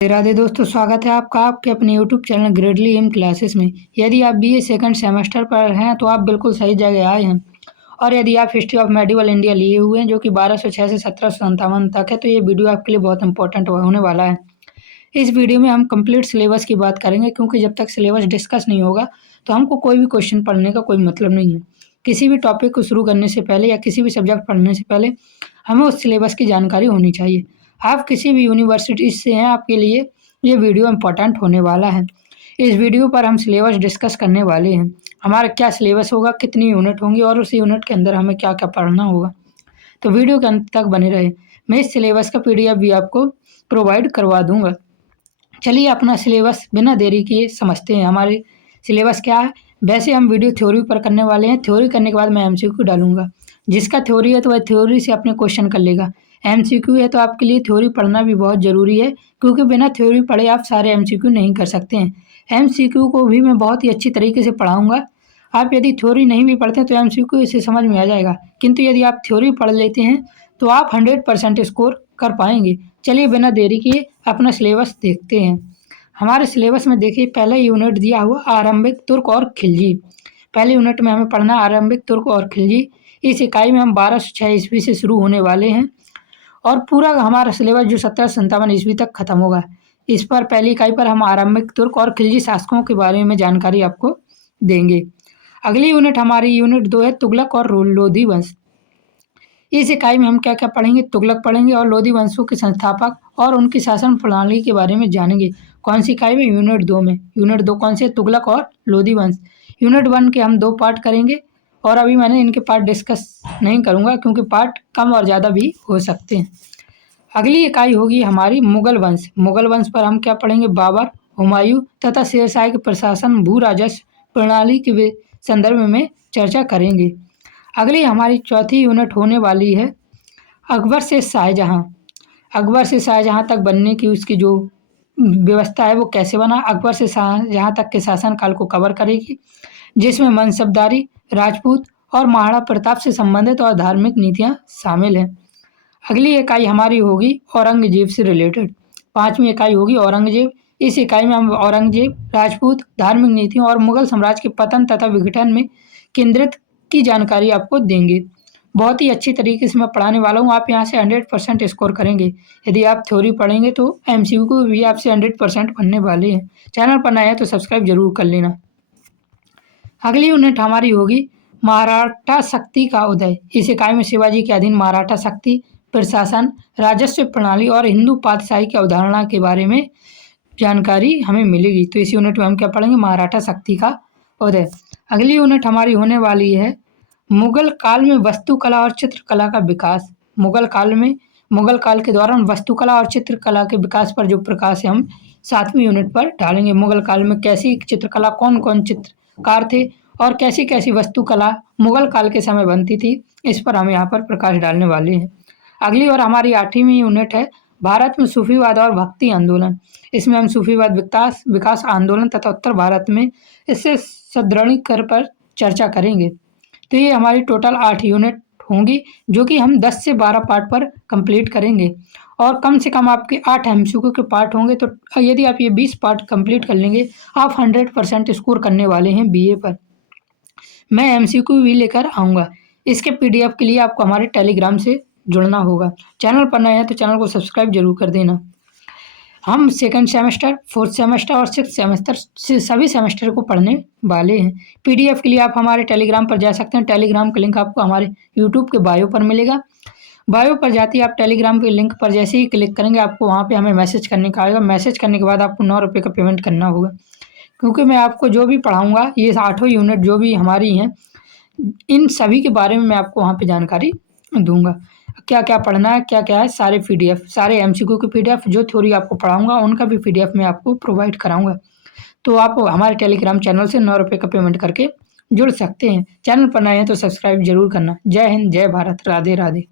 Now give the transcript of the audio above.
राधे दोस्तों, स्वागत है आपका आपके अपने यूट्यूब चैनल ग्रेडली एम क्लासेस में। यदि आप बीए सेकंड सेमेस्टर पर हैं तो आप बिल्कुल सही जगह आए हैं। और यदि आप हिस्ट्री ऑफ मेडिवल इंडिया लिए हुए हैं जो कि 1206 से 1757 तक है, तो ये वीडियो आपके लिए बहुत इंपॉर्टेंट होने वाला है। इस वीडियो में हम कंप्लीट सिलेबस की बात करेंगे, क्योंकि जब तक सिलेबस डिस्कस नहीं होगा तो हमको कोई भी क्वेश्चन पढ़ने का कोई मतलब नहीं है। किसी भी टॉपिक को शुरू करने से पहले या किसी भी सब्जेक्ट पढ़ने से पहले हमें उस सिलेबस की जानकारी होनी चाहिए। आप किसी भी यूनिवर्सिटी से हैं, आपके लिए ये वीडियो इम्पोर्टेंट होने वाला है। इस वीडियो पर हम सिलेबस डिस्कस करने वाले हैं। हमारा क्या सिलेबस होगा, कितनी यूनिट होंगी और उस यूनिट के अंदर हमें क्या क्या पढ़ना होगा। तो वीडियो के अंत तक बने रहे। मैं इस सिलेबस का PDF भी आपको प्रोवाइड करवा दूंगा। चलिए अपना सिलेबस बिना देरी किए समझते हैं। हमारे सिलेबस क्या है। वैसे हम वीडियो थ्योरी पर करने वाले हैं। थ्योरी करने के बाद मैं MCQ डालूंगा। जिसका थ्योरी है तो वह थ्योरी से अपने क्वेश्चन कर लेगा। MCQ है तो आपके लिए थ्योरी पढ़ना भी बहुत ज़रूरी है, क्योंकि बिना थ्योरी पढ़े आप सारे MCQ नहीं कर सकते हैं। MCQ को भी मैं बहुत ही अच्छी तरीके से पढ़ाऊँगा। आप यदि थ्योरी नहीं भी पढ़ते तो MCQ इसे समझ में आ जाएगा, किंतु यदि आप थ्योरी पढ़ लेते हैं तो आप 100% स्कोर कर पाएंगे। चलिए बिना देरी किए अपना सिलेबस देखते हैं। हमारे सिलेबस में देखिए, पहला यूनिट दिया हुआ आरंभिक तुर्क और खिलजी। पहले यूनिट में हमें पढ़ना आरंभिक तुर्क और खिलजी। इस इकाई में हम 1206 ईस्वी से शुरू होने वाले हैं और पूरा हमारा सिलेबस जो 1757 ईस्वी तक खत्म होगा। इस पर पहली इकाई पर हम आरंभिक तुर्क और खिलजी शासकों के बारे में जानकारी आपको देंगे। अगली यूनिट हमारी यूनिट 2 है तुगलक और लोधी वंश। इस इकाई में हम क्या क्या पढ़ेंगे, तुगलक पढ़ेंगे और लोधी वंशों के संस्थापक और उनकी शासन प्रणाली के बारे में जानेंगे। कौन सी इकाई में, यूनिट 2 में। यूनिट 2 कौन से, तुगलक और लोधी वंश। यूनिट 1 के हम 2 पार्ट करेंगे और अभी मैंने इनके पार्ट डिस्कस नहीं करूँगा, क्योंकि पार्ट कम और ज़्यादा भी हो सकते हैं। अगली इकाई होगी हमारी मुगल वंश। मुगल वंश पर हम क्या पढ़ेंगे, बाबर, हुमायूं तथा शेरशाह के प्रशासन, भू राजस्व प्रणाली के संदर्भ में चर्चा करेंगे। अगली हमारी चौथी यूनिट होने वाली है अकबर से शाहजहां। अकबर से शाहजहां तक बनने की उसकी जो व्यवस्था है वो कैसे बना, अकबर से शाहजहां तक के शासनकाल को कवर करेगी, जिसमें मनसबदारी, राजपूत और महाराणा प्रताप से संबंधित और धार्मिक नीतियां शामिल हैं। अगली इकाई हमारी होगी औरंगजेब से रिलेटेड। 5वीं इकाई होगी औरंगजेब। इस इकाई में हम औरंगजेब, राजपूत, धार्मिक नीतियों और मुगल साम्राज्य के पतन तथा विघटन में केंद्रित की जानकारी आपको देंगे। बहुत ही अच्छी तरीके से मैं पढ़ाने वाला हूँ। आप यहाँ से 100% स्कोर करेंगे। यदि आप थ्योरी पढ़ेंगे तो MCQ भी आपसे 100% बनने वाले हैं। चैनल पर नया है तो सब्सक्राइब जरूर कर लेना। अगली यूनिट हमारी होगी मराठा शक्ति का उदय। इस इकाई में शिवाजी के अधीन मराठा शक्ति, प्रशासन, राजस्व प्रणाली और हिंदू पातशाही की अवधारणा के बारे में जानकारी हमें मिलेगी। तो इस यूनिट में हम क्या पढ़ेंगे, मराठा शक्ति का उदय। अगली यूनिट हमारी होने वाली है मुगल काल में वास्तुकला और चित्रकला का विकास। मुगल काल के दौरान वास्तुकला और चित्रकला के विकास पर जो प्रकाश है हम 7वीं यूनिट पर डालेंगे। मुगल काल में कैसी चित्रकला, कौन कौन चित्रकार थे और कैसी कैसी वास्तुकला मुगल काल के समय बनती थी, इस पर हम यहाँ पर प्रकाश डालने वाले हैं। अगली और हमारी 8वीं यूनिट है भारत में सूफीवाद और भक्ति आंदोलन। इसमें हम सूफीवाद विकास आंदोलन तथा उत्तर भारत में इससे सुदृढ़ीकरण पर चर्चा करेंगे। तो ये हमारी टोटल 8 यूनिट होंगी, जो कि हम 10 से 12 पार्ट पर कंप्लीट करेंगे और कम से कम आपके 8 MCQ के पार्ट होंगे। तो यदि आप ये 20 पार्ट कंप्लीट कर लेंगे, आप 100% स्कोर करने वाले हैं BA पर। मैं MCQ भी लेकर आऊँगा। इसके PDF के लिए आपको हमारे टेलीग्राम से जुड़ना होगा। चैनल पर नए हैं तो चैनल को सब्सक्राइब जरूर कर देना। हम 2nd सेमेस्टर, 4th सेमेस्टर और 6th सेमेस्टर से सभी सेमेस्टर को पढ़ने वाले हैं। PDF के लिए आप हमारे टेलीग्राम पर जा सकते हैं। टेलीग्राम का लिंक आपको हमारे YouTube के बायो पर मिलेगा। बायो पर जाते ही आप टेलीग्राम के लिंक पर जैसे ही क्लिक करेंगे, आपको वहाँ पे हमें मैसेज करने का आएगा। मैसेज करने के बाद आपको 9 रुपये का पेमेंट करना होगा, क्योंकि मैं आपको जो भी पढ़ाऊँगा, ये 8 यूनिट जो भी हमारी हैं, इन सभी के बारे में मैं आपको वहाँ पे जानकारी दूंगा। क्या क्या पढ़ना है, क्या क्या है, सारे PDF, सारे MCQ के PDF, जो थ्योरी आपको पढ़ाऊंगा उनका भी PDF मैं आपको प्रोवाइड कराऊंगा। तो आप हमारे टेलीग्राम चैनल से 9 रुपये का पेमेंट करके जुड़ सकते हैं। चैनल पर नए हैं तो सब्सक्राइब जरूर करना। जय हिंद, जय भारत, राधे राधे।